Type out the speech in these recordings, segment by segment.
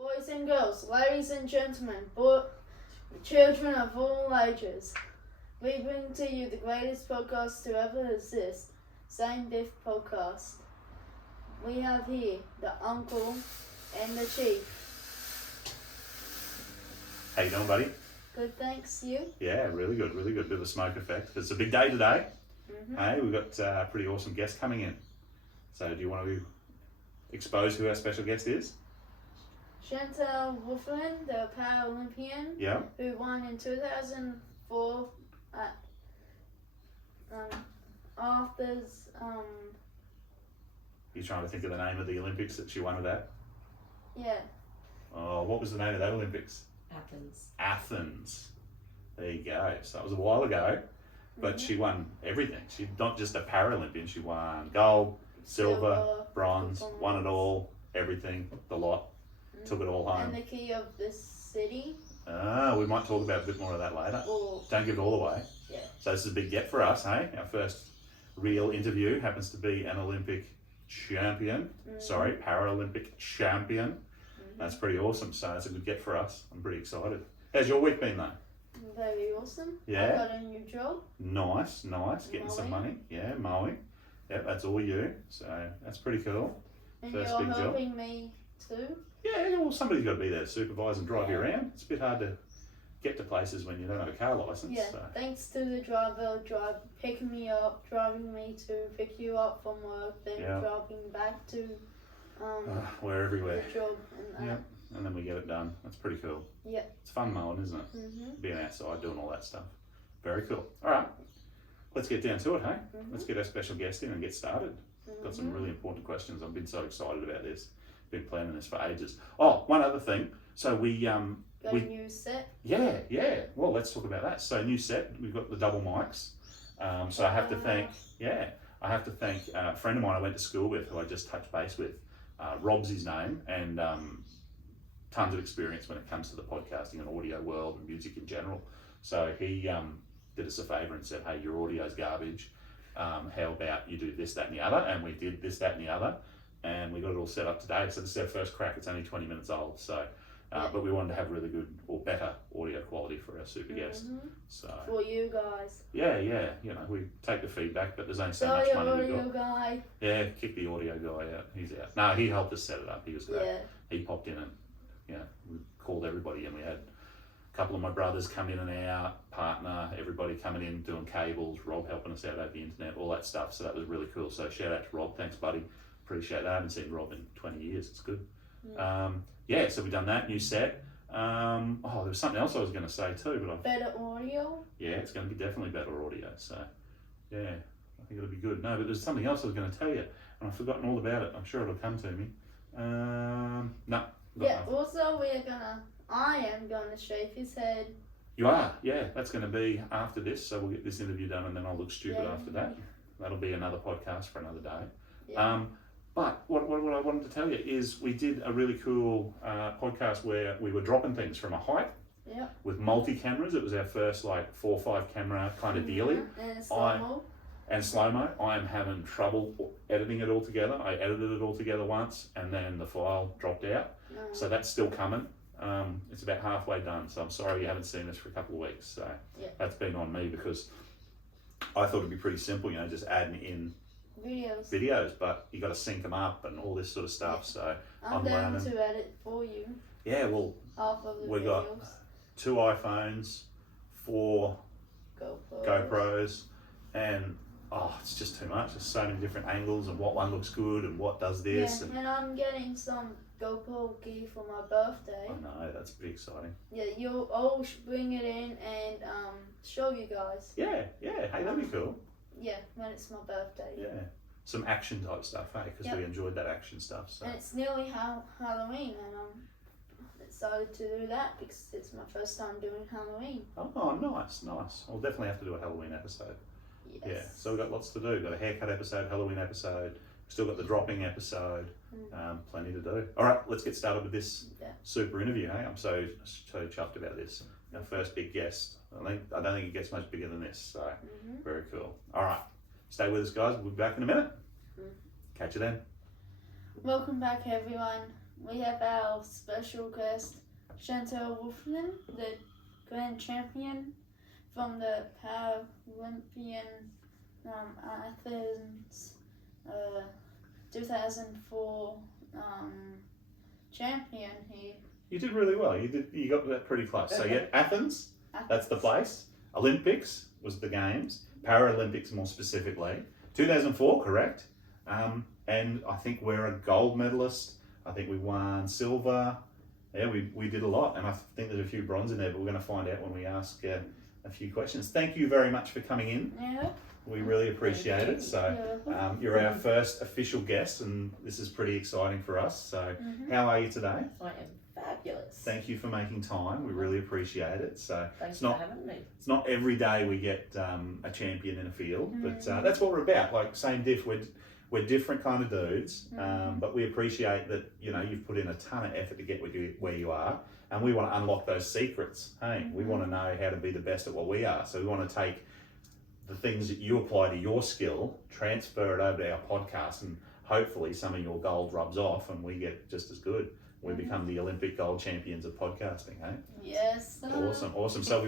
Boys and girls, ladies and gentlemen, children of all ages, we bring to you the greatest podcast to ever exist, Same DIFF Podcast. We have here the uncle and the chief. How you doing, buddy? Good, thanks, you? Yeah, really good. Bit of a smoke effect. It's a big day today. Mm-hmm. Hey, we've got a pretty awesome guest coming in. So do you want to expose who our special guest is? Chantal Wolfman, the Paralympian, Yeah. who won in 2004 at Arthur's. You're trying to think of the name of the Olympics that she won it at? Yeah. Oh, what was the name of that Olympics? Athens. There you go. So it was a while ago, but she won everything. She's not just a Paralympian, she won gold, silver, bronze, won it all, everything, the lot. Took it all home. And the key of this city. We might talk about a bit more of that later. Or, Don't give it all away. yeah. So this is a big get for us, hey? Our first real interview happens to be an Olympic champion. Sorry, Paralympic champion. That's pretty awesome. So it's a good get for us. I'm pretty excited. How's your week been though? Very awesome. Yeah. I got a new job. Nice. Getting some money. Yeah, mowing. Yep, that's all you. So that's pretty cool. And First you're big job. helping me too. Yeah, well, somebody's got to be there to supervise and drive you around. It's a bit hard to get to places when you don't have a car license. Yeah, So. thanks to the driver picking me up, driving me to pick you up from work, then driving back to We're everywhere. the job and that. Yep, and then we get it done. That's pretty cool. Yeah. It's fun mowing, isn't it? Being outside, doing all that stuff. Very cool. All right, let's get down to it, hey? Let's get our special guest in and get started. Got some really important questions. I've been so excited about this. Been planning this for ages. Oh, one other thing. So we Got a new set. Yeah. Well, let's talk about that. So new set. We've got the double mics. So I have to thank a friend of mine I went to school with, who I just touched base with. Rob's his name, and tons of experience when it comes to the podcasting and audio world and music in general. So he did us a favour and said, "Hey, your audio's garbage. How about you do this, that, and the other?" And we did this, that, and the other. And we got it all set up today. So this is our first crack. It's only 20 minutes old. So, but we wanted to have really good or better audio quality for our super guest. So for you guys. Yeah. You know, we take the feedback, but there's only so much money we got. Guy. Yeah, kick the audio guy out. He's out. No, he helped us set it up. He was great. Yeah. He popped in and we called everybody, and we had a couple of my brothers come in and out, partner, everybody coming in doing cables, Rob helping us out over the internet, all that stuff. So that was really cool. So shout out to Rob. Thanks, buddy. Appreciate that. I haven't seen Rob in 20 years. It's good. So we've done that, new set. There was something else I was going to say too, but better audio? Yeah, it's going to be definitely better audio. So, yeah, I think it'll be good. No, but there's something else I was going to tell you, and I've forgotten all about it. I'm sure it'll come to me. No. Yeah, also I am going to shave his head. You are? Yeah, that's going to be after this, so we'll get this interview done, and then I'll look stupid after that. That'll be another podcast for another day. Yeah. But what I wanted to tell you is we did a really cool podcast where we were dropping things from a height with multi-cameras. It was our first 4 or 5 camera kind of dealie. And slow-mo. I am having trouble editing it all together. I edited it all together once and then the file dropped out. So that's still coming. It's about halfway done. So I'm sorry you haven't seen this for a couple of weeks. So that's been on me because I thought it'd be pretty simple, just adding in videos, but you got to sync them up and all this sort of stuff. So I'm down to edit for you. Yeah, well, we got 2 iPhones, 4 GoPros, and it's just too much. There's so many different angles and what one looks good and what does this. And I'm getting some GoPro gear for my birthday. I know, that's pretty exciting. Yeah, you'll all bring it in and show you guys. Yeah. Hey, that'd be cool. Yeah, when it's my birthday. Yeah, some action type stuff, hey, because we enjoyed that action stuff. So. And it's nearly Halloween, and I'm excited to do that because it's my first time doing Halloween. Oh, nice. We'll definitely have to do a Halloween episode. Yes. Yeah, so we've got lots to do. We've got a haircut episode, Halloween episode. We've still got the dropping episode. Plenty to do. All right, let's get started with this super interview. Hey, I'm so chuffed about this. Our first big guest. I don't think it gets much bigger than this. So very cool. All right, stay with us, guys. We'll be back in a minute. Catch you then. Welcome back, everyone. we have our special guest, Chantal Wolfman, the grand champion from the Paralympian Athens 2004 champion here. You did really well. You got that pretty close. So yeah, Athens, that's the place. Olympics was the games. Paralympics more specifically. 2004, correct. And I think we're a gold medalist. I think we won silver. Yeah, we did a lot. And I think there's a few bronze in there, but we're going to find out when we ask a few questions. Thank you very much for coming in. Yeah. We really appreciate it. So you're our first official guest, and this is pretty exciting for us. So how are you today? I am fabulous. Thank you for making time. We really appreciate it. So Thanks for having me. It's not every day we get a champion in a field, but that's what we're about. Like same diff, we're different kind of dudes, but we appreciate that you've put in a ton of effort to get where you are, and we want to unlock those secrets. Hey, we want to know how to be the best at what we are. So we want to take the things that you apply to your skill, transfer it over to our podcast, and hopefully some of your gold rubs off, and we get just as good. We become the Olympic gold champions of podcasting, hey? Yes. Awesome. So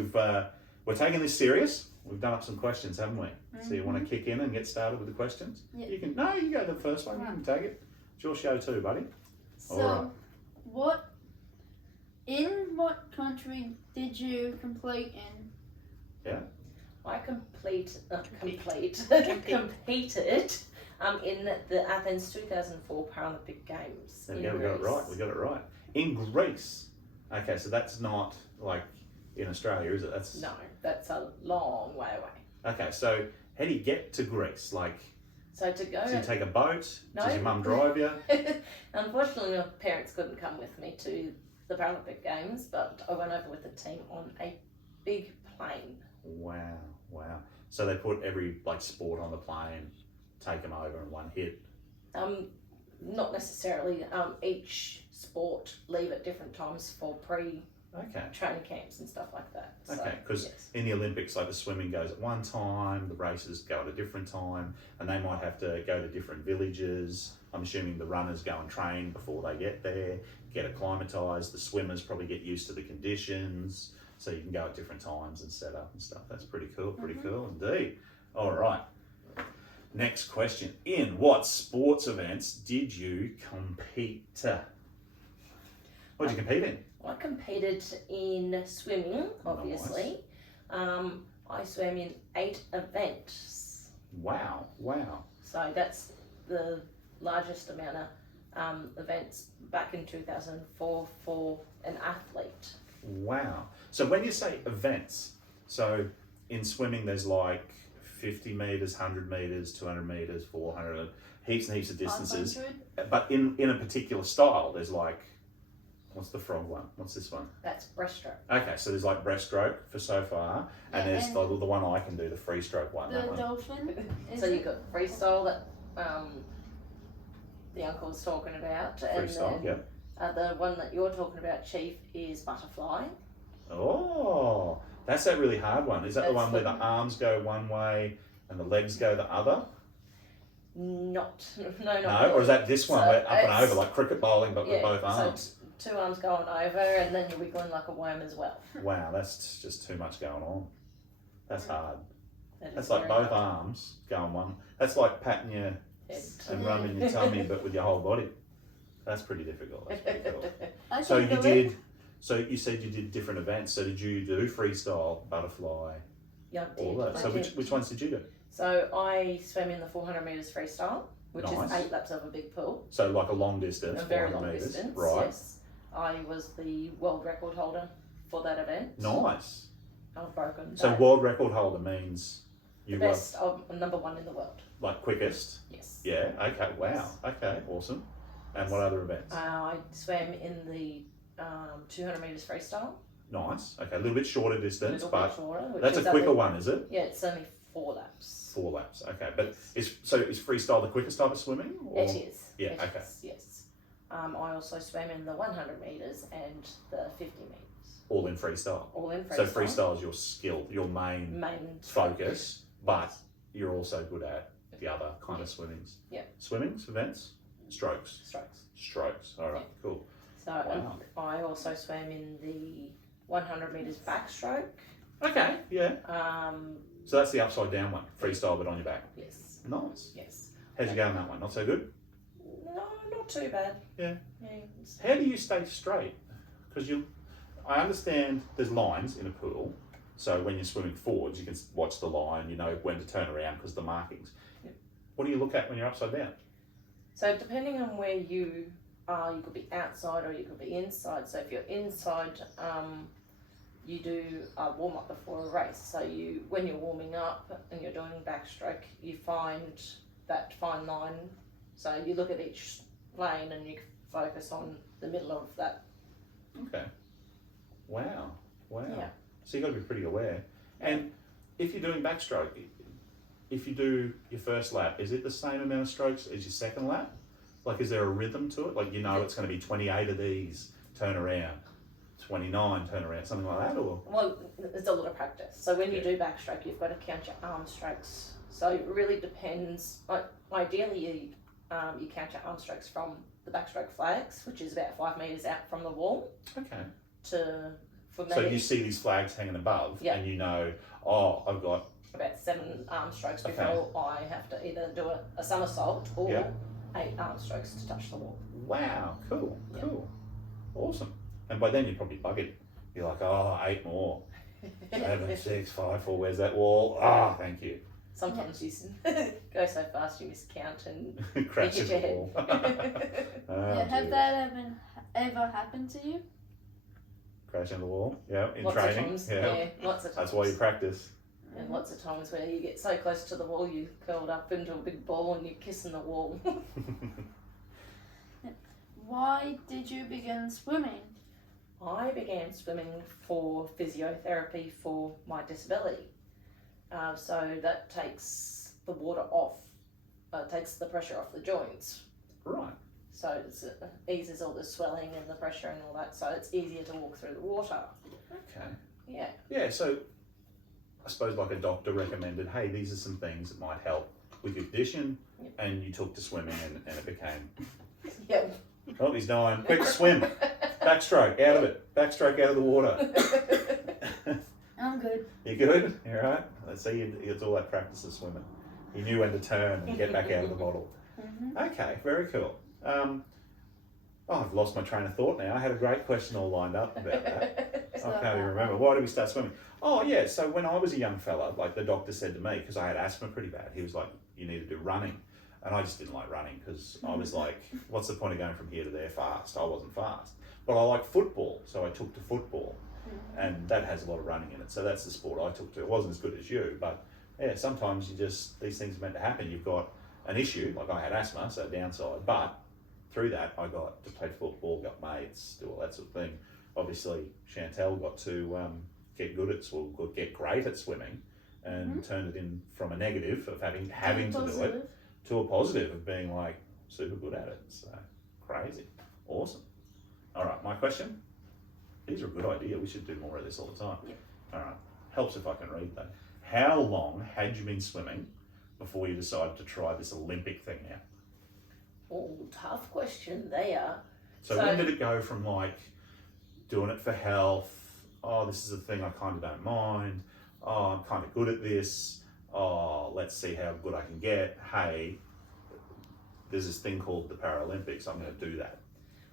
we're taking this serious. We've done up some questions, haven't we? So you want to kick in and get started with the questions? Yeah. You go the first one. You can take it. It's your show too, buddy. So, what country did you compete in? Yeah. I competed in the Athens 2004 Paralympic Games. There we go. We got it right. In Greece. Okay, so that's not like in Australia, is it? No, that's a long way away. Okay, so how do you get to Greece? So to go... Do you take a boat? No. Does your mum drive you? Unfortunately, my parents couldn't come with me to the Paralympic Games, but I went over with the team on a big plane. Wow. So they put every sport on the plane, take them over in one hit? Not necessarily. Each sport leave at different times for training camps and stuff like that. Okay, because in the Olympics, the swimming goes at one time, the races go at a different time, and they might have to go to different villages. I'm assuming the runners go and train before they get there, get acclimatised. The swimmers probably get used to the conditions, so you can go at different times and set up and stuff. That's pretty cool, indeed. All right. Next question. In what sports events did you compete? What did you compete in? I competed in swimming, obviously. Nice. I swam in 8 events. Wow. So that's the largest amount of events back in 2004 for an athlete. Wow. So when you say events, so in swimming there's 50 metres, 100 metres, 200 metres, 400, heaps and heaps of distances. 500? But in a particular style, there's what's the frog one? What's this one? That's breaststroke. Okay, so there's breaststroke for so far, and there's the one I can do, the free stroke one. The dolphin. So you've got freestyle that the uncle was talking about. Freestyle, and then, the one that you're talking about, Chief, is butterfly. Oh, that's that really hard one. Is that the one where the arms go one way and the legs go the other? No, or is that this one, so where up and over, like cricket bowling, but with both arms? So 2 arms going over, and then you're wiggling like a worm as well. Wow, that's just too much going on. That's hard. That's very both hard. arms going one. That's like patting your head and rubbing your tummy, but with your whole body. That's pretty difficult. So you said you did different events. So did you do freestyle, butterfly? Yeah, I did. All that. So which ones did you do? So I swam in the 400 metres freestyle, which Nice. is 8 laps of a big pool. So like a long distance, A very 400 long metres. distance, Right. yes. I was the world record holder for that event. Nice. I've broken So that. world record holder means The you best of number 1 in the world. were quickest. Yes. Yeah. Okay. Wow. Yes. Okay. Awesome. And what other events? I swam in the 200 metres freestyle. Nice. Okay. A little bit shorter A distance, little but bit shorter. Which that's is a quicker only, one, is it? Yeah, it's only 4 laps. 4 laps. Okay. But is freestyle the quickest type of swimming? Or? It is. Yeah, It okay. is, yes. I also swam in the 100 metres and the 50 metres. All in freestyle. All in freestyle. So freestyle is your skill, your main focus, but you're also good at the other kind of swimmings. Yeah. Swimmings, events? Strokes. Strokes. All right, cool. So Wow. I also swam in the 100 metres backstroke. Okay, yeah. Um, So that's the upside down one, freestyle but on your back. yes. Nice. Yes. How'd you go on that one? Not so good? No, not too bad. Yeah. it's- How do you stay straight? Because I understand there's lines in a pool, so when you're swimming forwards, you can watch the line, you know when to turn around because the markings. Yep. What do you look at when you're upside down? So depending on where you are, you could be outside or you could be inside. So if you're inside, you do a warm up before a race. So when you're warming up and you're doing backstroke, you find that fine line. So you look at each lane and you focus on the middle of that. Okay. Wow. Yeah. So you've got to be pretty aware. And if you're doing backstroke, if you do your first lap, is it the same amount of strokes as your second lap? Like, is there a rhythm to it? Like, it's going to be 28 of these, turn around, 29, turn around, something like that, or? Well, it's a lot of practice. So when you do backstroke, you've got to count your arm strokes. So it really depends. Ideally, you count your arm strokes from the backstroke flags, which is about 5 metres out from the wall. Okay. For me, So you see these flags hanging above, and you know, I've got about 7 arm strokes before I have to either do a somersault or 8 arm strokes to touch the wall. Wow, cool, awesome. And by then you're probably bugging. You're like, 8 more. 7, 6, 5, 4, where's that wall? Thank you. Sometimes you go so fast you miscount and crash hit into the your wall. Have that ever happened to you? Crash into the wall? Yeah, in lots training. Of times, yeah, lots of times. That's why you practice. And lots of times where you get so close to the wall you curled up into a big ball and you're kissing the wall. Why did you begin swimming? I began swimming for physiotherapy for my disability. So that takes the water off, takes the pressure off the joints. Right. So it eases all the swelling and the pressure and all that, so it's easier to walk through the water. Okay. Yeah. Yeah, so I suppose like a doctor recommended, hey, these are some things that might help with your condition, and you took to swimming and it became... Yep. Oh, he's dying. Quick, swim. Backstroke, out of it. Backstroke out of the water. I'm good. You good? You alright? Let's see, it's all that practice of swimming. You knew when to turn and get back out of the bottle. Okay, very cool. I've lost my train of thought now. I had a great question all lined up about that. I can't even remember. Why did we start swimming? Oh yeah, so when I was a young fella, like the doctor said to me, because I had asthma pretty bad, he was like, you need to do running. And I just didn't like running because I was like, what's the point of going from here to there fast? I wasn't fast. But I like football, so I took to football. And that has a lot of running in it. So that's the sport I took to. It wasn't as good as you, but yeah, sometimes these things are meant to happen. You've got an issue, like I had asthma, so downside, but through that I got to play football, got mates, do all that sort of thing. Obviously Chantel got to get great at swimming and turned it in from a negative of having to do it to a positive of being like super good at it. So crazy. Awesome. All right, my question. These are a good idea. We should do more of this all the time. Yep. All right. Helps if I can read that. How long had you been swimming before you decided to try this Olympic thing out? Oh, tough question there. So when did it go from like doing it for health, this is a thing I kind of don't mind, I'm kind of good at this, let's see how good I can get, hey, there's this thing called the Paralympics, I'm going to do that?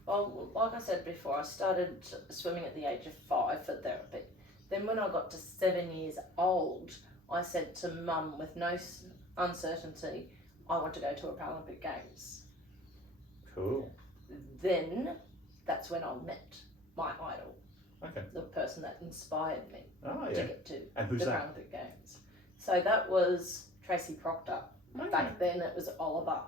Well, like I said before, I started swimming at the age of 5 for therapy. Then when I got to 7 years old, I said to Mum with no uncertainty, I want to go to a Paralympic Games. Cool. Then that's when I met my idol. Okay. The person that inspired me to get to and who's the that? Paralympic Games. So that was Tracy Proctor. Okay. Back then it was Oliver.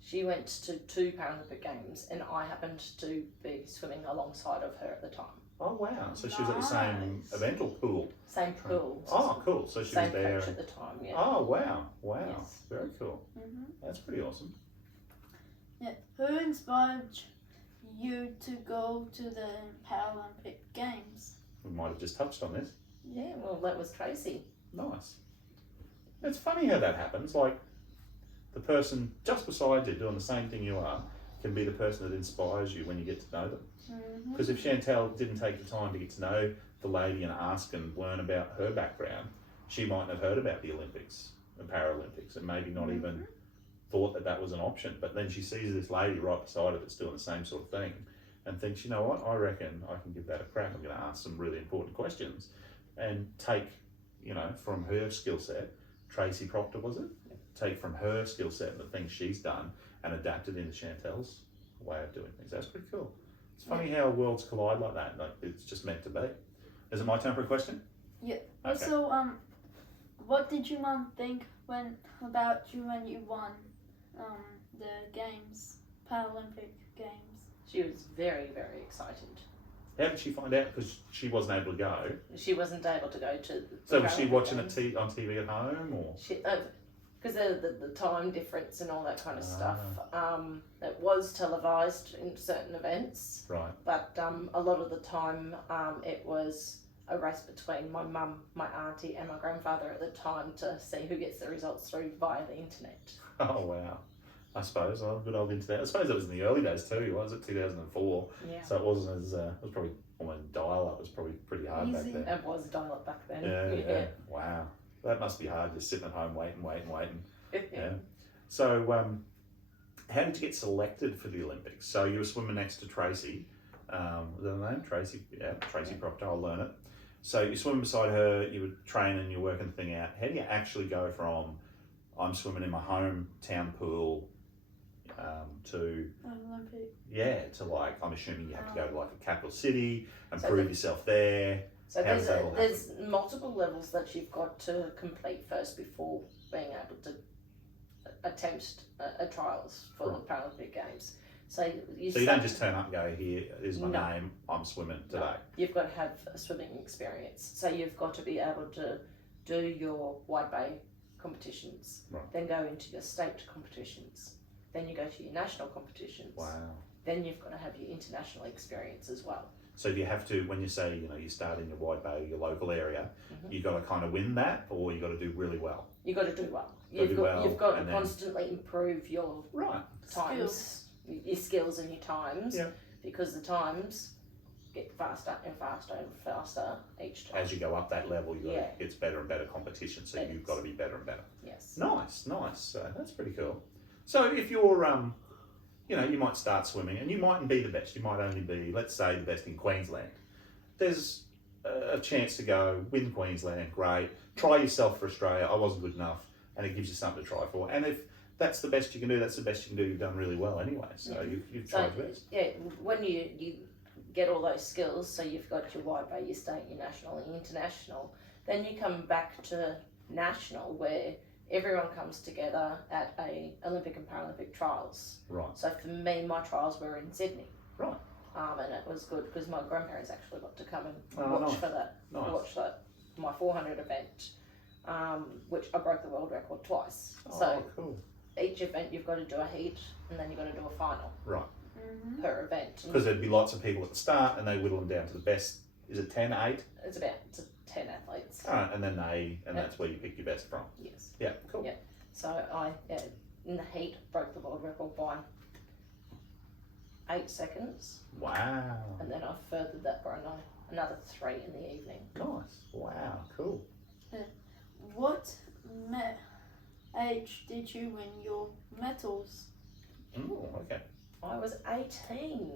She went to 2 Paralympic Games and I happened to be swimming alongside of her at the time. Oh wow, so she was at the same event or pool? Same pool. Oh cool, so she same was there. coach at the time, yeah. Oh wow, Yes. Very cool. That's pretty awesome. Yeah. Who inspired you to go to the Paralympic Games? We might have just touched on this. Yeah, well that was Tracy. Nice. It's funny how that happens, like the person just beside you doing the same thing you are can be the person that inspires you when you get to know them. Mm-hmm. Because if Chantel didn't take the time to get to know the lady and ask and learn about her background, she mightn't have heard about the Olympics and Paralympics and maybe not even thought that that was an option. But then she sees this lady right beside her that's doing the same sort of thing and thinks, you know what, I reckon I can give that a crack. I'm going to ask some really important questions and take, you know, from her skill set, Tracy Proctor was it? Take from her skill set and the things she's done and adapt it into Chantel's way of doing things. That's pretty cool. It's funny how worlds collide like that. Like it's just meant to be. Is it my turn for a question? Yeah. Okay. Also, what did your mum think when you won the games, Paralympic games? She was very, very excited. How did she find out? Because she wasn't able to go. She wasn't able to go to the So was she Paralympic watching Games. it on TV at home, or? Because the time difference and all that kind of stuff. It was televised in certain events, Right. but a lot of the time it was a race between my mum, my auntie, and my grandfather at the time to see who gets the results through via the internet. Oh wow. I suppose. Oh, good old internet. I suppose it was in the early days too. Was it 2004? Yeah. So it wasn't as. It was probably almost dial-up. It was probably pretty hard Easy. back then. It was dial-up back then. Yeah. Wow. That must be hard. Just sitting at home waiting. Yeah. So, how did you get selected for the Olympics? So you were swimming next to Tracy. Was that her name? Tracy. Yeah, Tracy Proctor. I'll learn it. So you're swimming beside her. You were training. You're working the thing out. How do you actually go from I'm swimming in my hometown pool to Olympic. to like I'm assuming you have to go to like a capital city and So prove yourself there. So How does that all there's multiple levels that you've got to complete first before being able to attempt a trials for the Paralympic Games. So you don't just turn up and go, here is my No. name, I'm swimming today. No. You've got to have a swimming experience. So you've got to be able to do your wide bay competitions, then go into your state competitions, then you go to your national competitions. Wow. Then you've got to have your international experience as well. So do you have to, when you say, you know, you start in your wide bay, your local area, you got to kind of win that, or you got to do really well? You've got to do well. You've got to constantly improve your times, your skills and your times, because the times get faster and faster and faster each time. As you go up that level, it's better and better competition, so you've got to be better and better. Yes. Nice. So that's pretty cool. So if you're, you know, you might start swimming and you mightn't be the best. You might only be, let's say, the best in Queensland. There's a chance to go win Queensland, great. Try yourself for Australia. I wasn't good enough, and it gives you something to try for. And if that's the best you can do, that's the best you can do. You've done really well anyway. So you've tried your best. Yeah, when you get all those skills, so you've got your wide bay, your state, your national, and your international, then you come back to national where everyone comes together at a Olympic and Paralympic trials. Right. So for me, my trials were in Sydney. Right. And it was good because my grandparents actually got to come and nice. watch for that. Nice. Watch that my 400 event, which I broke the world record twice. Oh, So cool. each event you've got to do a heat and then you've got to do a final. Right. Per event. Because there'd be lots of people at the start, and they whittle them down to the best. Is it 10, 8? It's 10 athletes. All right, and then that's where you pick your best from. Yes. Yeah, cool. Yeah. So I, in the heat, broke the world record by 8 seconds. Wow. And then I furthered that by another 3 in the evening. Nice. Wow, cool. What age did you win your medals? Oh, okay. I was 18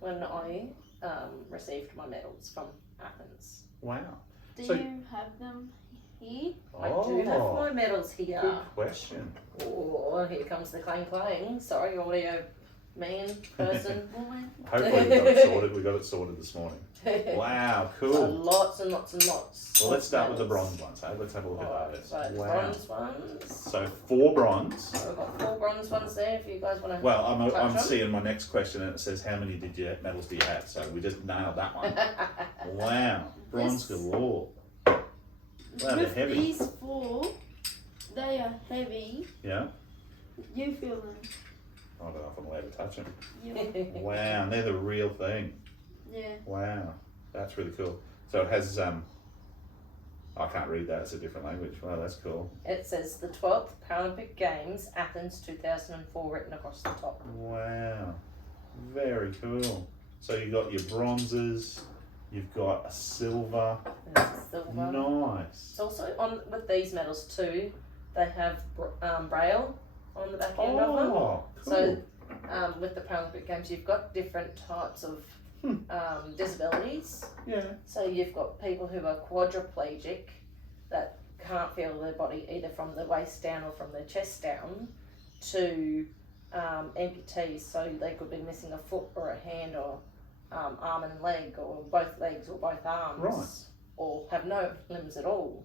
when I received my medals from Athens. Wow. Do So- you have them here? I do have my medals here. Good question. Oh, here comes the clang clang. Sorry, audio man, person. Woman? Hopefully we got it sorted. We got it sorted this morning. Wow, So cool. lots and lots and lots. Well, let's start with the medals. bronze ones. Hey? Let's have a look Alright, at so those. the Wow. bronze ones. So 4 bronze. So we've got 4 bronze ones there if you guys want to. Well, I'm touch on. seeing my next question, and it says how many medals do you have? So we just nailed that one. Wow, bronze This- galore. Wow, they're With heavy. these 4, they are heavy. Yeah. You feel them. I don't know if I'm allowed to touch them. Yeah. Wow, and they're the real thing. Yeah. Wow, that's really cool. So it has I I can't read that. It's a different language. Wow, that's cool. It says the 12th Paralympic Games, Athens 2004, written across the top. Wow, very cool. So you got your bronzes, you've got a silver. Silver. Nice. It's also on with these medals too. They have braille on the back end of them. Oh, cool. So with the Paralympic Games, you've got different types of disabilities. Yeah. So you've got people who are quadriplegic that can't feel their body either from the waist down or from their chest down, to amputees. So they could be missing a foot or a hand or arm and leg, or both legs or both arms, Right. or have no limbs at all.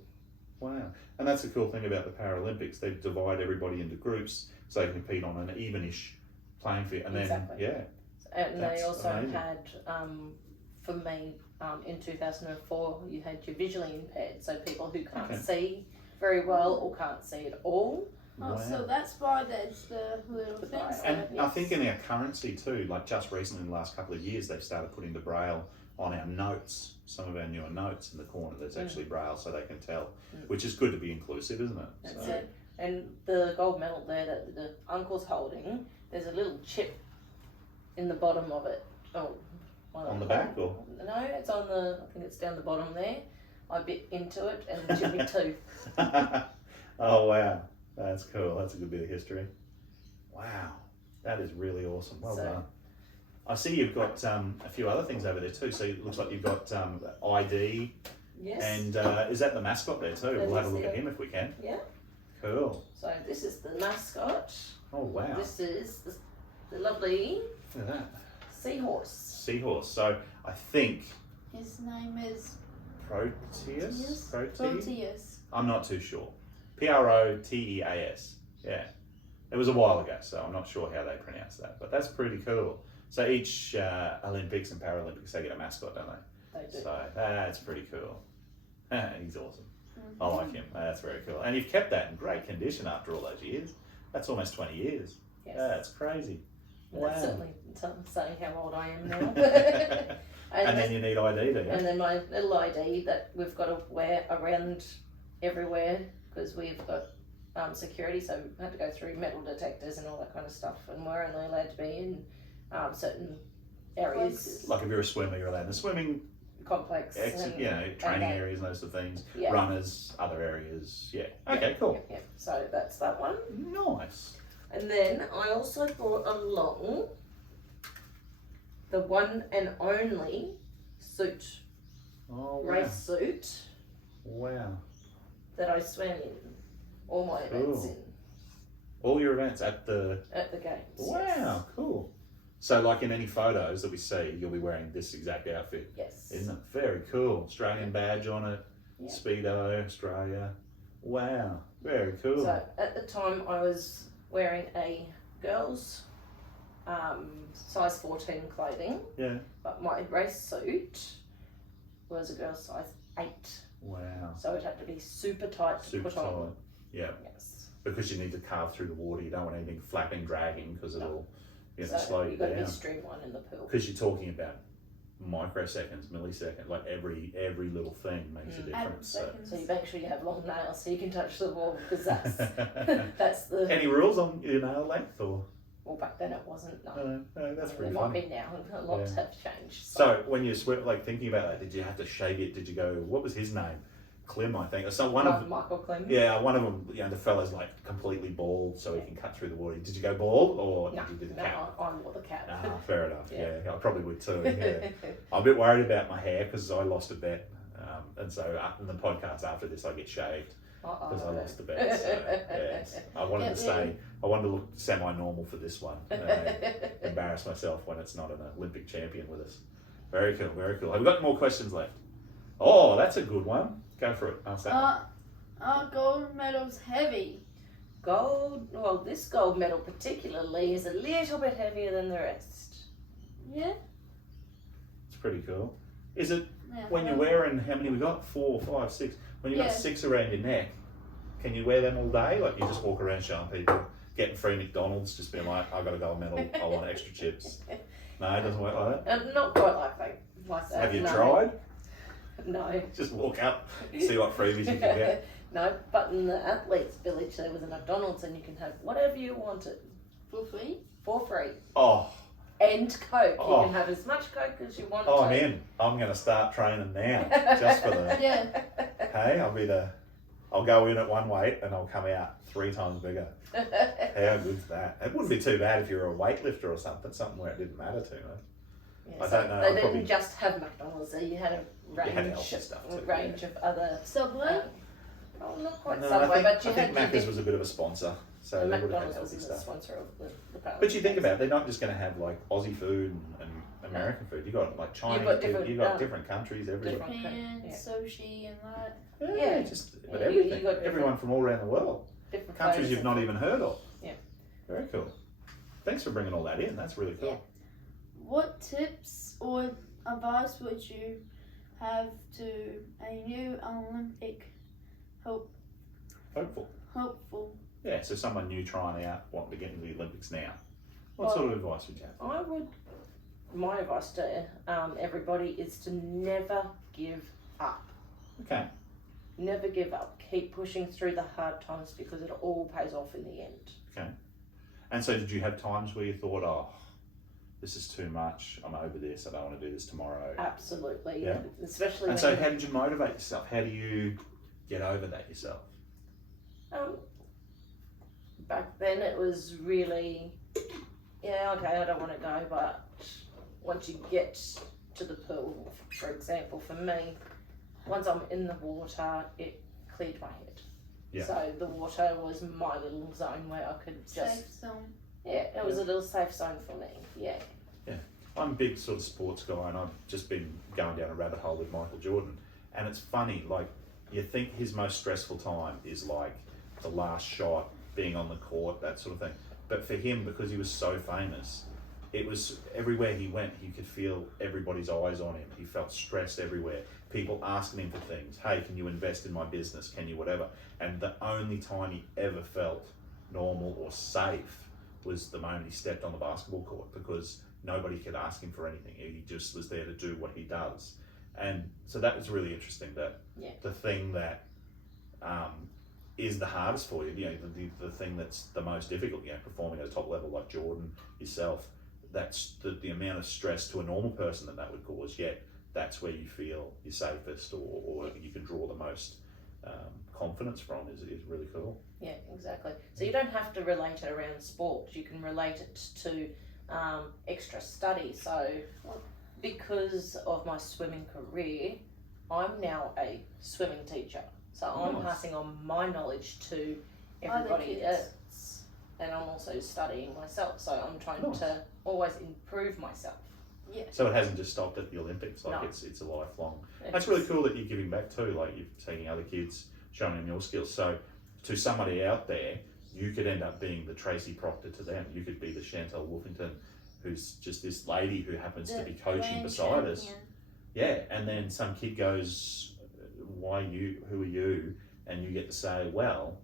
Wow. And that's the cool thing about the Paralympics. They divide everybody into groups so they can compete on an evenish playing field. And Exactly. then, yeah. And That's they also amazing. had, for me, in 2004, you had your visually impaired, so people who can't Okay. see very well or can't see at all. Oh, Wow. so that's why there's the little The things braille. there. And I think in our currency too, like just recently in the last couple of years, they've started putting the braille on our notes, some of our newer notes in the corner that's actually braille so they can tell, which is good to be inclusive, isn't it? That's So- it. And the gold medal there that the uncle's holding, there's a little chip in the bottom of it. Oh, On the back or? No, it's on the, I think it's down the bottom there. I bit into it and chipped my tooth. Oh wow, that's cool. That's a good bit of history. Wow, that is really awesome. Well So- done. I see you've got a few other things over there too. So it looks like you've got ID, Yes. and is that the mascot there too? That We'll have a is look the- at him if we can. Yeah. Cool. So this is the mascot. Oh wow, This is the lovely look at that seahorse. seahorse. So I think His name is Proteus. Proteus. I'm not too sure. Proteas. Yeah. It was a while ago, so I'm not sure how they pronounce that, but that's pretty cool. So each Olympics and Paralympics, they get a mascot, don't they? They do. So that's pretty cool. He's awesome. I like him. That's very cool. And you've kept that in great condition after all those years. That's almost 20 years. Yes. That's crazy. Well, that's Wow. certainly saying how old I am now. And then you need ID, do you? And then my little ID that we've got to wear around everywhere because we've got security, so we had to go through metal detectors and all that kind of stuff, and we're only allowed to be in certain areas, Like if you're a swimmer, you're allowed in the swimming, complex, and, training and areas and those sort of things. Yeah. Runners, other areas. Yeah. Okay, cool. Yeah, so that's that one. Nice. And then I also brought along the one and only suit, Oh, wow. race suit Wow. that I swam in all my events Cool. in All your events at the... at the games. Wow, Yes. cool. So like in any photos that we see, you'll be wearing this exact outfit. Yes. Isn't it? Very cool. Australian badge on it. Yeah. Speedo, Australia. Wow. Very cool. So at the time I was wearing a girl's size 14 clothing, Yeah. but my race suit was a girl's size 8. Wow. So it had to be super tight to Super put tight. on. Yeah. Yes. Because you need to carve through the water. You don't want anything flapping, dragging, because it'll So slow you you've got to be down. streamlined in the pool. Because you're talking about microseconds, milliseconds, like every little thing makes a difference. So. So you make sure you have long nails so you can touch the wall, because that's that's the Any rules on your nail length or? well, back then it wasn't. No, No, that's there pretty might funny. be now. A lot Yeah. have changed. So when you like thinking about that, did you have to shave it? Did you go? What was his name? Clem, I think. So one of Michael Clem. yeah, one of them. The fella's like completely bald, so he can cut through the water. Did you go bald or No, did you do the no, cap? I wore the cap. Ah, fair enough. Yeah. Yeah, I probably would too. Yeah. I'm a bit worried about my hair because I lost a bet, and so in the podcast after this, I get shaved because I lost the bet. So, yes, I wanted to stay. I wanted to look semi-normal for this one. Embarrass myself when it's not an Olympic champion with us. Very cool. Very cool. Have we got more questions left? Oh, that's a good one. Go for it. Ask that one. Are gold medals heavy? Gold, well, this gold medal particularly is a little bit heavier than the rest. Yeah. It's pretty cool. Is it Yeah. when you're wearing, how many we got? 4, 5, 6. When you've got Yeah. 6 around your neck, can you wear them all day? Like you just walk around showing people, getting free McDonald's, just being like, I've got a gold medal, I want extra chips. No, it doesn't work like that. Not quite like that. Have you no. tried? No. Just walk up, see what freebies you can get. No, but in the athletes' village there was a McDonald's and you can have whatever you wanted For free? for free. Oh, And Coke. Oh. You can have as much Coke as you want. I'm in. I'm going to start training now, just for the. Yeah. Hey, I'll go in at one weight and I'll come out 3 times bigger. How good's that? It wouldn't be too bad if you were a weightlifter or something where it didn't matter too much. Yeah, I so don't know, They I didn't probably- just have McDonald's there. You had a range, healthy stuff too, range of other. Subway? Oh, not quite No, Subway, but you I think had. Macca's was a bit of a sponsor, so they would have had McDonald's healthy wasn't a stuff. sponsor of the power. But you think about it, they're not just going to have like Aussie food and American food. You got like Chinese got food. different, You got different countries everywhere. different- Japan, Yeah. sushi, and that. Yeah, Yeah. just Yeah, but you everything. got different- Everyone from all around the world. different Countries flavours you've of not food. even heard of. Yeah. Very cool. Thanks for bringing all that in. That's really cool. Yeah. What tips or advice would you have to a new Olympic hopeful? Yeah, so someone new trying out wanting to get into the Olympics now. What sort of advice would you have? My advice to everybody is to never give up. Okay. Never give up. Keep pushing through the hard times because it all pays off in the end. And so did you have times where you thought, oh, this is too much, I'm over this, I don't want to do this tomorrow? Absolutely. Yeah. Especially And when so how did you motivate yourself? How do you get over that yourself? back then it was really, yeah, okay, I don't want to go, but once you get to the pool, for example, for me, once I'm in the water, it cleared my head. Yeah. So the water was my little zone where I could just, Safe zone. yeah, it was a little safe zone for me, yeah. I'm a big sort of sports guy, and I've just been going down a rabbit hole with Michael Jordan. And it's funny, like, you think his most stressful time is like the last shot, being on the court, that sort of thing. But for him, because he was so famous, it was everywhere he went, he could feel everybody's eyes on him. He felt stressed everywhere. People asking him for things. Hey, can you invest in my business? Can you whatever? And the only time he ever felt normal or safe was the moment he stepped on the basketball court, because nobody could ask him for anything. He just was there to do what he does. And so that was really interesting, that the thing that is the hardest for you, you know, the thing that's the most difficult, you know, performing at a top level like Jordan, yourself, that's the amount of stress to a normal person that would cause, yet that's where you feel you're safest, or you can draw the most confidence from is really cool. Yeah, exactly. So you don't have to relate it around sport. You can relate it to extra study. So because of my swimming career, I'm now a swimming teacher. So I'm Nice. passing on my knowledge to Other everybody kids. else. And I'm also studying myself. So I'm trying Nice. to always improve myself. So it hasn't just stopped at the Olympics, like No. it's a lifelong. That's really cool that you're giving back too, like you're taking other kids, showing them your skills. So to somebody out there, you could end up being the Tracy Proctor to them. You could be the Chantel Wolfington, who's just this lady who happens to be coaching beside us. Yeah, and then some kid goes, why you, who are you? And you get to say, well,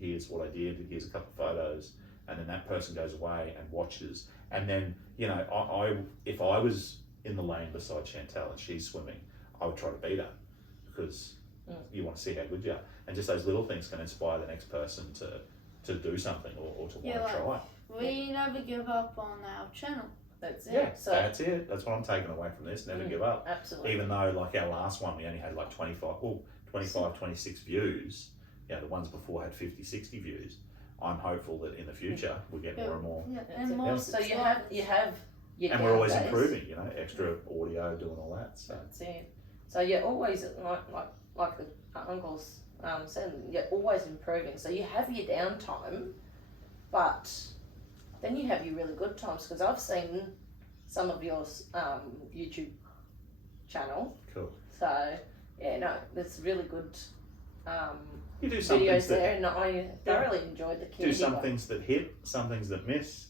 here's what I did, here's a couple of photos. And then that person goes away and watches. And then, you know, I if I was in the lane beside Chantel and she's swimming, I would try to beat her, because you want to see how good you are. And just those little things can inspire the next person to do something or to want to try. We never give up on our channel. That's it. Yeah, So that's it. That's what I'm taking away from this. Never give up. absolutely. Even though, like our last one, we only had like 25, 26 views. You know, the ones before had 50, 60 views. I'm hopeful that in the future we get more and more. Yeah, That's and it. more So you have your And we're always down days. improving, you know, extra audio, doing all that. So That's it. So you're always like the uncles said, you're always improving. So you have your downtime, but then you have your really good times. Because I've seen some of your YouTube channel. cool. So yeah, no, there's really good You do some videos things that there, and I thoroughly enjoyed the do candy some one. things that hit, some things that miss,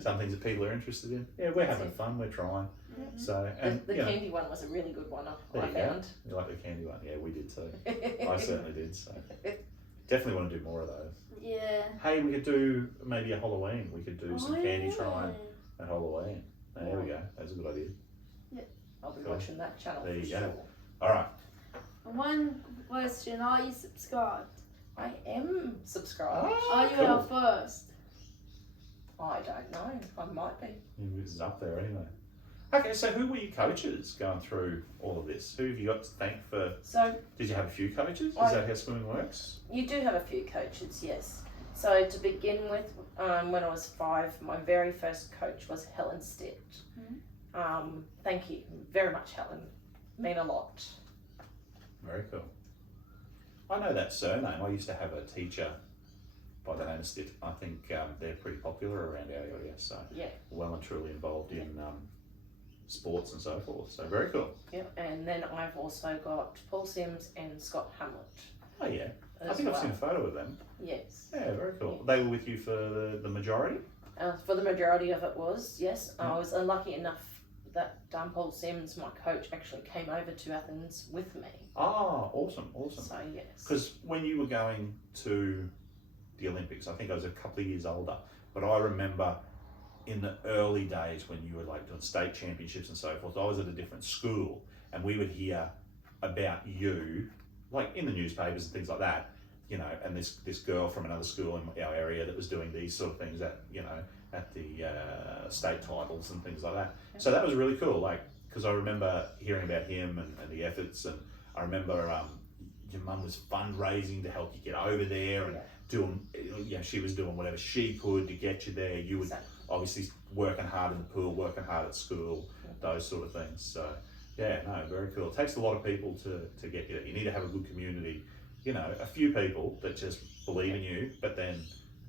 some things that people are interested in. Yeah, we're That's having it. fun. We're trying. So and The you know, candy one was a really good one. there I you go. found. You like the candy one? Yeah, we did too. I certainly did. So definitely want to do more of those. Yeah. Hey, we could do maybe a Halloween. We could do some candy yeah. trying at Halloween. There we go. That's a good idea. I'll be Cool. watching that channel. There for you go. sure. All right. One question, are you subscribed? I am subscribed. Are you our first? I don't know. I might be. It's up there anyway. Okay, so who were your coaches going through all of this? Who have you got to thank for? So Did you have a few coaches? Is that how swimming works? you do have a few coaches, yes. So to begin with, when I was 5, my very first coach was Helen Stitt. Thank you very much, Helen. Mean a lot. Very cool. I know that surname. I used to have a teacher by the name of Stitt. I think they're pretty popular around our area, so Yeah. well and truly involved in sports and so forth. So very cool. Yep. And then I've also got Paul Sims and Scott Hamlet. Oh yeah, I as think well. I've seen a photo of them. Yes. Yeah, very cool. Yeah. They were with you for the majority? For the majority of it was, yes. I was unlucky enough that Paul Sims, my coach, actually came over to Athens with me. Ah, awesome. So yes. Because when you were going to the Olympics, I think I was a couple of years older, but I remember in the early days when you were like doing state championships and so forth, I was at a different school and we would hear about you, like in the newspapers and things like that, you know, and this girl from another school in our area that was doing these sort of things at, you know, at the state titles and things like that. Yeah. So that was really cool, like, because I remember hearing about him and the efforts, and I remember your mum was fundraising to help you get over there, and doing, you know, she was doing whatever she could to get you there. You were obviously working hard in the pool, working hard at school, those sort of things. So yeah, no, very cool. It takes a lot of people to get you there. You need to have a good community, you know, a few people that just believe in you, but then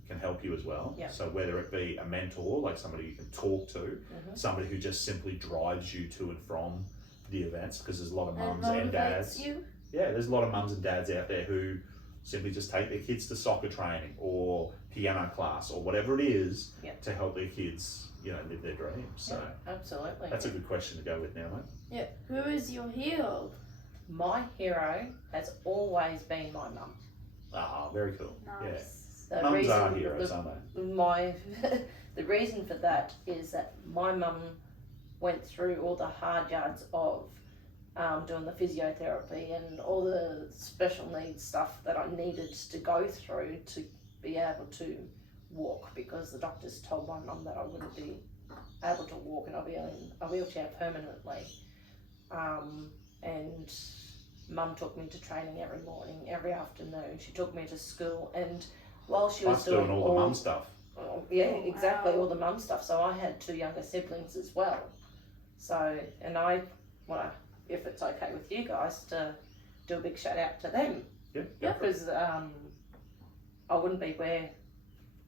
can help you as well. Yeah. So whether it be a mentor, like somebody you can talk to, somebody who just simply drives you to and from the events, because there's a lot of mums and dads. You? Yeah, there's a lot of mums and dads out there who simply just take their kids to soccer training or piano class or whatever it is to help their kids, you know, live their dreams. So absolutely. that's a good question to go with now, mate. Yeah. Who is your hero? My hero has always been my mum. Ah, very cool. Nice. The Mums reason- are heroes, aren't they? The reason for that is that my mum went through all the hard yards of doing the physiotherapy and all the special needs stuff that I needed to go through to be able to walk, because the doctors told my mum that I wouldn't be able to walk and I'll be in a wheelchair permanently. And mum took me to training every morning, every afternoon. She took me to school, and while she was doing all the mum stuff. Yeah, exactly, all the mum stuff. So I had 2 younger siblings as well. So, and I want to, if it's okay with you guys, to do a big shout out to them. Yeah. Because I wouldn't be where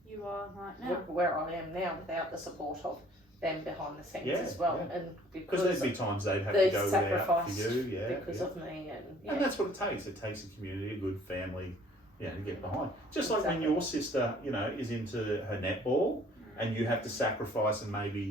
You are right now. where I am now without the support of them behind the scenes as well. Yeah. And Because there'd be times they'd have they to go without for sacrificed you, because of me, And that's what it takes. It takes a community, a good family, to get behind. Just like when Exactly. your sister, is into her netball, and you have to sacrifice, and maybe,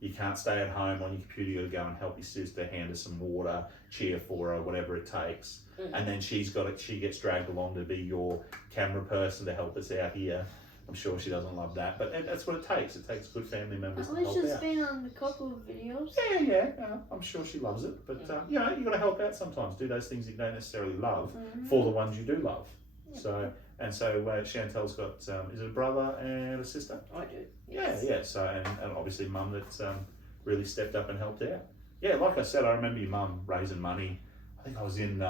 you can't stay at home on your computer, you got to go and help your sister, hand her some water, cheer for her, whatever it takes. And then she gets dragged along to be your camera person to help us out here. I'm sure she doesn't love that, but that's what it takes. It takes good family members At to least help she's out. been on a couple of videos. Yeah, I'm sure she loves it, but you got to help out sometimes. Do those things you don't necessarily love for the ones you do love. So Chantel's got is it a brother and a sister? I do. Yes. Yeah. So and obviously mum that's really stepped up and helped out. Yeah, like I said, I remember your mum raising money. I think I was in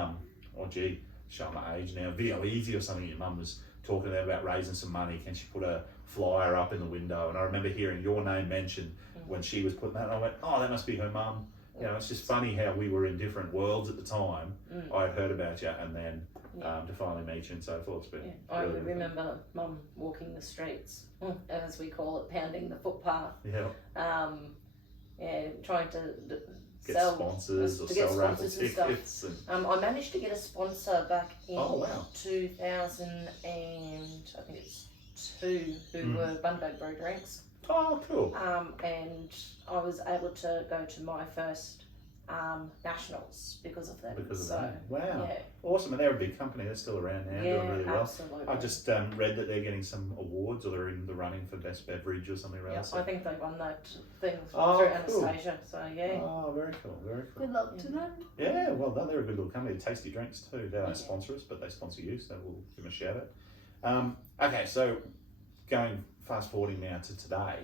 showing my age now, Video Easy or something. Your mum was talking about raising some money. Can she put a flyer up in the window? And I remember hearing your name mentioned when she was putting that. And I went, oh, that must be her mum. It's just funny how we were in different worlds at the time. I had heard about you, and then to finally meet you and so forth. It's been I really remember mum walking the streets, as we call it, pounding the footpath. Trying to get sell sponsors or to sell get raffle sponsors and stuff. tickets. And, I managed to get a sponsor back in Oh, wow. 2002 who were Bundaberg Brew Drinks. oh, cool. And I was able to go to my first nationals because of them. Because of that. Wow. Yeah. Awesome. And they're a big company. They're still around now, Yeah, doing really well. absolutely. I just read that they're getting some awards, or they're in the running for best beverage or something Yeah, else. I think they won that thing Oh, through cool. Anastasia. So yeah. Oh, very cool. Very cool. Good luck to them. Yeah, well done. They're a good little company. Tasty Drinks too. They don't Yeah. sponsor us, but they sponsor you, so we'll give them a shout out. Okay, so going fast forwarding now to today,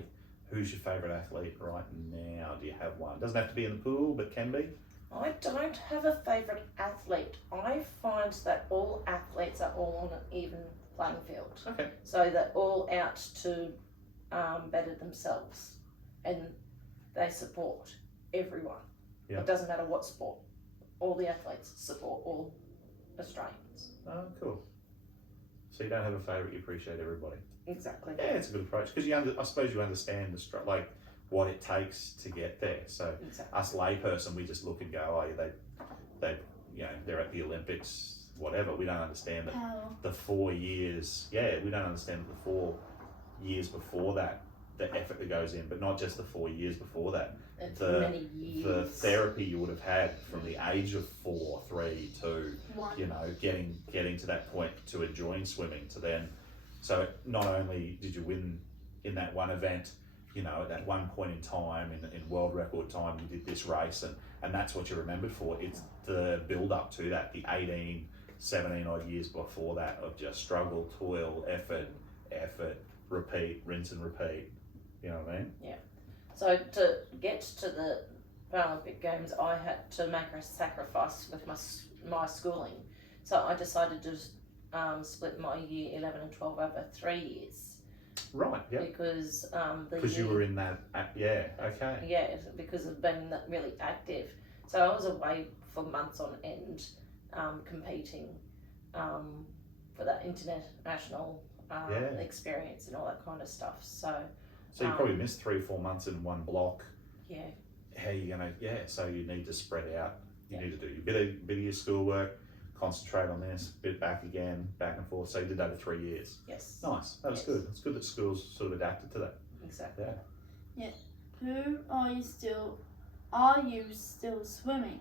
who's your favourite athlete right now? Do you have one? Doesn't have to be in the pool, but can be. I don't have a favourite athlete. I find that all athletes are all on an even playing field. Okay. So they're all out to better themselves, and they support everyone. Yeah. It doesn't matter what sport. All the athletes support all Australians. Oh, cool. So you don't have a favourite. You appreciate everybody. Exactly. Yeah, it's a good approach because I suppose you understand like what it takes to get there. So Exactly. us layperson, we just look and go, oh, they they're at the Olympics, whatever. We don't understand that How? the 4 years. Yeah, we don't understand that the 4 years before that, the effort that goes in, but not just the 4 years before that. It's The- many years. The therapy you would have had from the age of 4, 3, 2, One. you know, getting to that point to enjoying swimming, to then, so not only did you win in that one event, you know, at that one point in time, in world record time, you did this race, and that's what you're remembered for. It's the build up to that, the 18, 17 odd years before that of just struggle, toil, effort, repeat, rinse and repeat. You know what I mean? So to get to the Paralympic Games, I had to make a sacrifice with my schooling. So I decided to split my year 11 and 12 over 3 years. Right, yeah. Because Because you were in that, yeah, okay. Yeah, because of being really active. So I was away for months on end, competing for that international Yeah. experience and all that kind of stuff. So So you probably missed 3 or 4 months in one block. yeah, How you gonna? Yeah. So you need to spread out. You Yeah. need to do a bit of your schoolwork, concentrate on this, bit back again, back and forth. So you did that for 3 years. yes, Nice. That was Yes. good. It's good that schools sort of adapted to that. exactly. Yeah. Who are you still? Are you still swimming?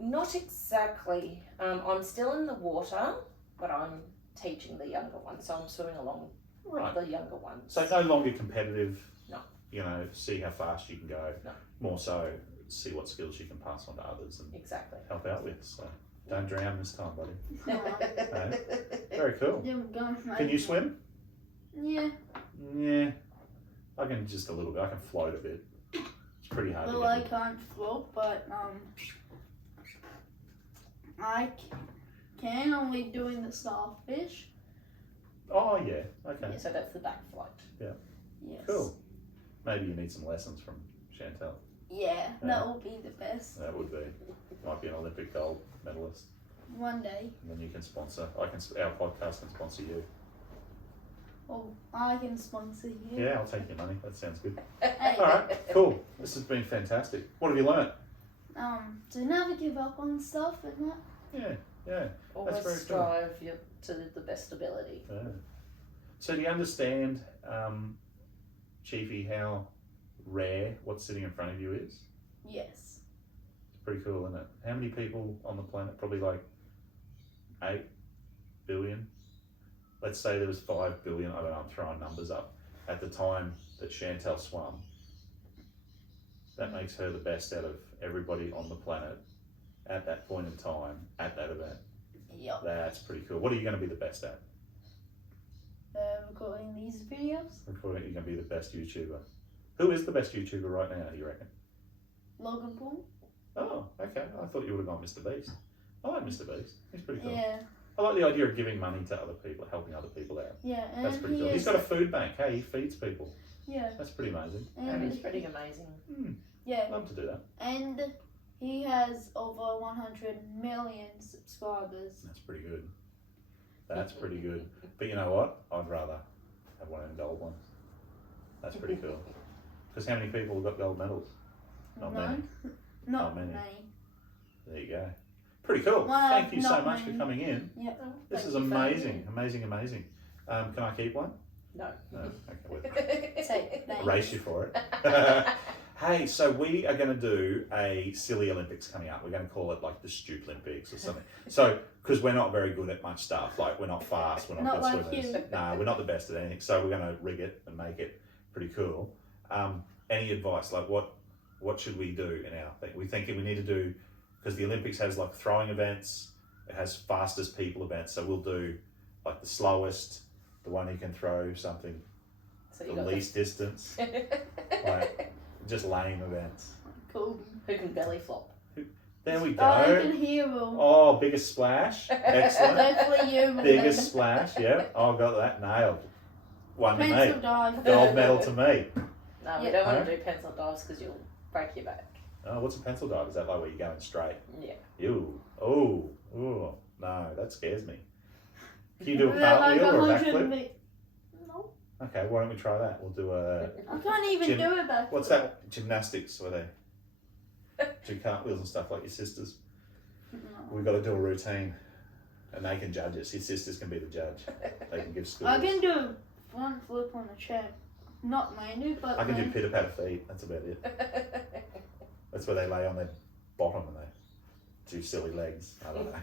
Not exactly. I'm still in the water, but I'm teaching the younger ones, so I'm swimming along Right. with the younger ones. So no longer competitive. No. You know, see how fast you can go. No. More so, see what skills you can pass on to others and Exactly. help out with. So don't drown this time, buddy. No. Very cool. Yeah, we're going for Can you swim? Yeah. Yeah. I can just a little bit. I can float a bit. It's pretty hard Well, to I get. can't float, but I can only doing the starfish. Oh yeah. Okay. Yeah, so that's the back flight. Yes. Cool. Maybe you need some lessons from Chantel. Yeah, that will be the best That would be. Might be an Olympic gold medalist. one day. And then you can sponsor. Our podcast can sponsor you. Or I can sponsor you. Yeah, I'll take your money. That sounds good. Hey, All right. Cool. This has been fantastic. What have you learnt? to never give up on stuff and that. Yeah. Yeah. Always very cool. strive to the best ability. Yeah. So do you understand, Chiefy, how rare what's sitting in front of you is? Yes. It's pretty cool, isn't it? How many people on the planet? Probably like 8 billion. Let's say there was 5 billion. I don't know, I'm throwing numbers up. At the time that Chantel swam, that makes her the best out of everybody on the planet at that point in time, at that event. Yep. That's pretty cool. What are you going to be the best at? Recording these videos. Recording, you're going to be the best YouTuber. Who is the best YouTuber right now, you reckon? Logan Paul. Oh, okay. I thought you would have gone Mr. Beast. I like Mr. Beast. He's pretty cool. Yeah. I like the idea of giving money to other people, helping other people out. Yeah. And That's pretty he cool. is, He's got a food bank. Hey, he feeds people. Yeah. That's pretty amazing. That And is pretty amazing. yeah. I'd love to do that. And he has over 100 million subscribers. That's pretty good. That's pretty good. But you know what? I'd rather have one of them gold ones. That's pretty cool. Because how many people have got gold medals? Not many. None. Not Not many. many. There you go. Pretty cool. Well, Thank you so not much for many. coming in. Yeah. This Thank is you for having amazing. Amazing, amazing. Can I keep one? No. No. Okay, we'll Take, thanks. race you for it. Hey, so we are going to do a silly Olympics coming up. We're going to call it like the Stoop Olympics or something. So, because we're not very good at much stuff, like we're not fast, we're not good like swimmers. you. No, we're not the best at anything. So we're going to rig it and make it pretty cool. Any advice? Like what should we do in our thing? We think we need to do, because the Olympics has like throwing events, it has fastest people events. So we'll do like the slowest, the one who can throw something, So the least distance, like just lame events. Cool. Who can belly flop? There we Oh, I go. can hear them. Oh, biggest splash. Excellent. Hopefully you will. Biggest splash. Yeah. Oh, got that nailed. One to Pencil me. dive. Gold medal to me. No, we Yeah. don't want to do pencil dives because you'll break your back. Oh, what's a pencil dive? Is that like where you're going straight? Yeah. Ew. Oh. Oh. No, that scares me. Can you do a They're like cartwheel or a 100 backflip? me- No. Okay, why don't we try that? We'll do a. I can't even Gym- do it back. What's that? Gymnastics, where they do cartwheels and stuff like your sisters. No. We've got to do a routine, and they can judge us. Your sisters can be the judge. They can give scores. I can do a front flip on a chair. Not mainly, but I can do then- pitter patter feet. That's about it. That's where they lay on their bottom and they do silly legs. I don't know.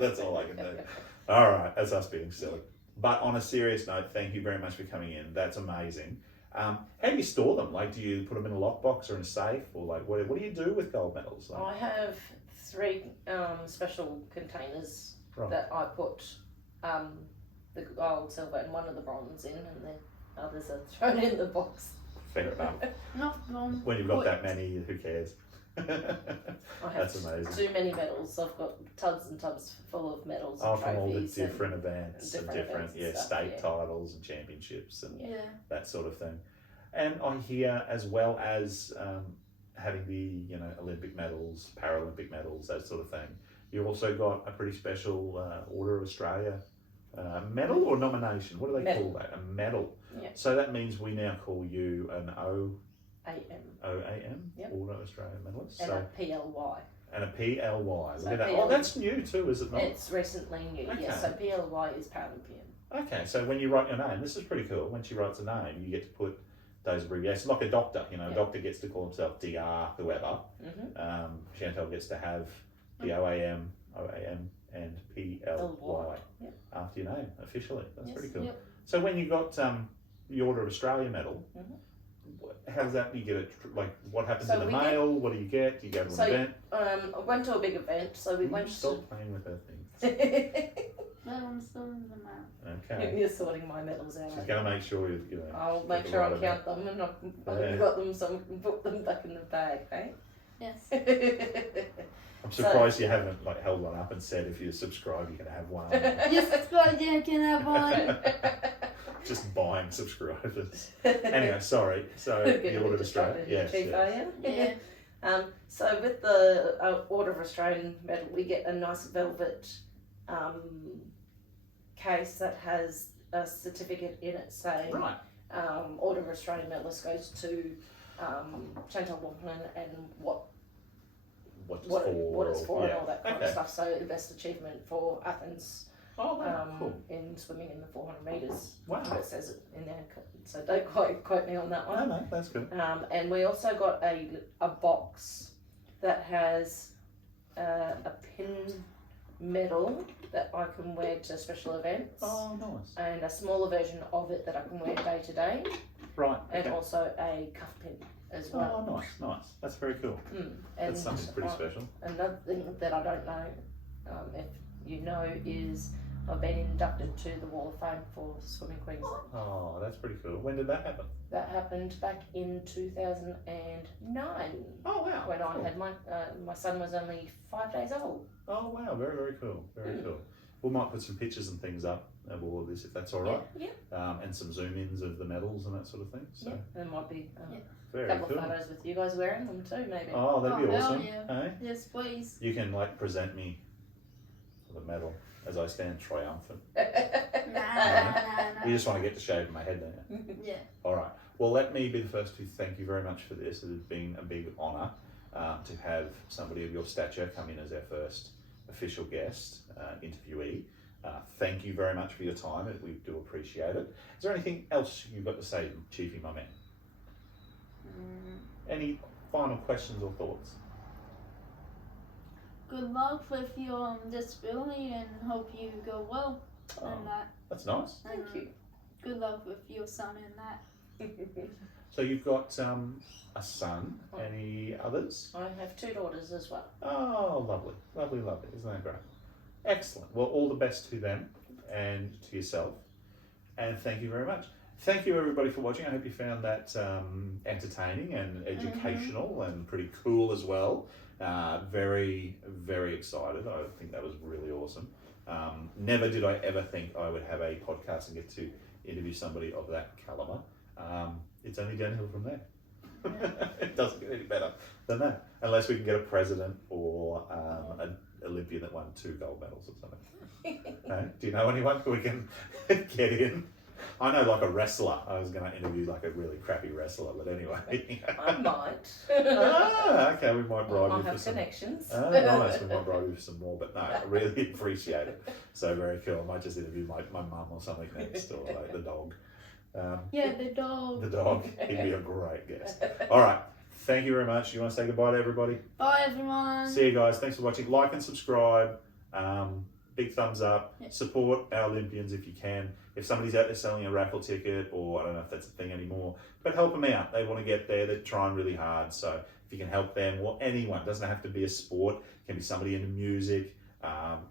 that's all I can do. All right, that's us being silly. But on a serious note, thank you very much for coming in. That's amazing. How do you store them? Like, do you put them in a lockbox or in a safe, or like what do you do with gold medals? Like, I have 3 special containers Right. that I put the gold, silver, and one of the bronze in, and the others are thrown in the box. fair enough. Not long. When you've got that many, who cares? I have That's amazing. too many medals. I've got tubs and tubs full of medals Oh, and from all the trophies. different events and different different, events and stuff, state yeah. titles and championships and Yeah. that sort of thing. And I hear, as well as having the Olympic medals, Paralympic medals, that sort of thing, you also got a pretty special Order of Australia medal or nomination. What do they Medal. call that? A medal. Yeah. So that means we now call you an AM Yep. Order of Australia medalist. and So a PLY. and a PLY. So Look at that. PLY. Oh, that's new too, is it not? It's recently new, Okay. yes. So PLY is Paralympian. Okay, so when you write your name, this is pretty cool. When she writes a name, you get to put those abbreviations, like a doctor. A Yeah. doctor gets to call himself DR, whoever. Mm-hmm. Chantal gets to have the OAM, and PLY Yeah. after your name officially. That's Yes. pretty cool. Yep. So when you got the Order of Australia medal, how does that? You get it? Like what happens So in the we mail? What do you get? Do you go to an So, event? I went to a big event, so we went Stop playing with her things. to. That one's still in the mouth. Okay. You're sorting my medals out. She's going to make sure I'll get make the sure I right count them and I've Yeah. got them so I can put them back in the bag, eh? Yes. I'm surprised you haven't held one up and said if you subscribe you can have one. Yes, it's good. You can have one. Just buying subscribers. Anyway, sorry. So Getting the a Order bit of Australia. distracted, Yes, Chief, yes. are you? Yeah. So with the Order of Australian medal, we get a nice velvet case that has a certificate in it saying Right. Order of Australian medalist goes to Chantal Walkman and what it's for and all that kind of stuff. So the best achievement for Athens Oh, wow. Cool. in swimming in the 400 metres. Wow. It says it in there, so don't quote me on that No, one. no, that's good. And we also got a box that has a pin medal that I can wear to special events, Oh, nice. and a smaller version of it that I can wear day to day, Right. and Okay. also a cuff pin as well. Oh, nice. That's very cool. And That's something pretty special. Another thing that I don't know, if you know, is I've been inducted to the Wall of Fame for Swimming Queensland. Oh, that's pretty cool. When did that happen? That happened back in 2009 Oh, wow. when I Cool. had my son was only 5 days old. Oh, wow. Very, very cool. Very cool. We might put some pictures and things up of all of this if that's all right. Yeah. And some zoom ins of the medals and that sort of thing. So Yeah. There might be very a couple cool. of photos with you guys wearing them too, maybe. Oh, that'd be Oh, hell awesome. yeah. Hey? Yes, please. You can present me the medal as I stand triumphant. Nah. You just want to get to shave my head, don't you? Yeah. All right. Well, let me be the first to thank you very much for this. It has been a big honour to have somebody of your stature come in as our first official guest, interviewee. Thank you very much for your time. We do appreciate it. Is there anything else you've got to say, Chiefy, my man? Any final questions or thoughts? Good luck with your disability and hope you go well in that. That's nice. And Thank you. good luck with your son in that. So you've got a son. Any others? I have 2 daughters as well. Oh, lovely, lovely, lovely. Isn't that great? Excellent. Well, all the best to them and to yourself. And thank you very much. Thank you, everybody, for watching. I hope you found that entertaining and educational and pretty cool as well. Very, very excited. I think that was really awesome. Never did I ever think I would have a podcast and get to interview somebody of that caliber. It's only downhill from there. It doesn't get any better than that, unless we can get a president or an Olympian that won 2 gold medals or something. No? Do you know anyone who we can get in? I know, like a wrestler. I was going to interview like a really crappy wrestler, but anyway. I might. Okay, we might bribe I you for have some. connections. Nice, we might bribe you for some more, but no, I really appreciate it. So very cool. I might just interview my mum or something next, or like the dog. The dog. The dog. He'd be a great guest. All right. Thank you very much. You want to say goodbye to everybody? Bye, everyone. See you guys. Thanks for watching. Like and subscribe. Big thumbs up. Yeah. Support our Olympians if you can. If somebody's out there selling a raffle ticket, or I don't know if that's a thing anymore, but help them out. They want to get there. They're trying really hard. So if you can help them, or anyone, doesn't have to be a sport. Can be somebody into music.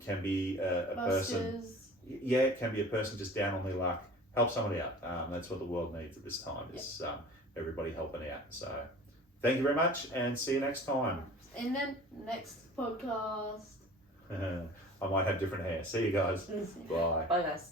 Can be a person. Yeah, it can be a person just down on their luck. Help somebody out. That's what the world needs at this time. Is everybody helping out. So thank you very much, and see you next time. In the next podcast. I might have different hair. See you guys. Bye. Bye, guys.